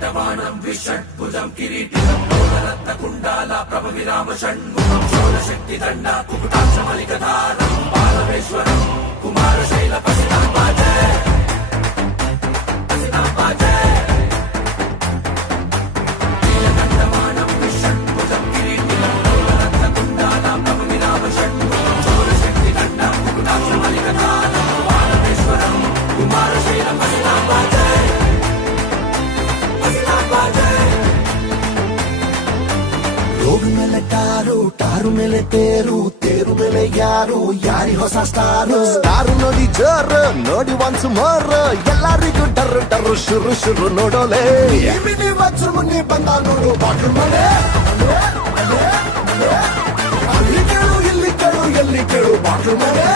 నీలకంఠవాణం విషడ్భుజం కిరీటినం లోలరత్న కుండాల ప్రభ విరామ షణ్ముఖం శౌరశక్తి దండ కుకుటాక్షమలికధారం బాలవేశ్వరం కుమారశైల పసినాంబాజే పసినాంబాజే నీలకంఠవాణం విషడ్భుజం కిరీటినం లోలరత్న కుండాల ప్రభ విరామ షణ్ముఖం శౌరశక్తి దండ కుకుటాక్షమలికధారం బాలవేశ్వరం కుమారశైల పసినాంబాజే ರೋಡ್ ಮೇಲೆ ಟಾರು ಮೇಲೆ ತೇರು ಮೇಲೆ ಯಾರಿ ಹೊಸ ಸ್ಟಾರು ನೋಡಿ ಜೋರು ನೋಡಿ ಒನ್ಸ್ ಮೋರ್ ಎಲ್ಲರಿಗೂ ಡರ್ರು ಶುರು ನೋಡೋಲೆ ಮುನ್ನಿ ಬಂದ ನೋಡು ಬಾಟ್ಲು ಮನೆ ಅಲ್ಲಿ ಕೇಳು ಇಲ್ಲಿ ಕೇಳು ಎಲ್ಲಿ ಕೇಳು ಬಾಟ್ಲು ಮನೆ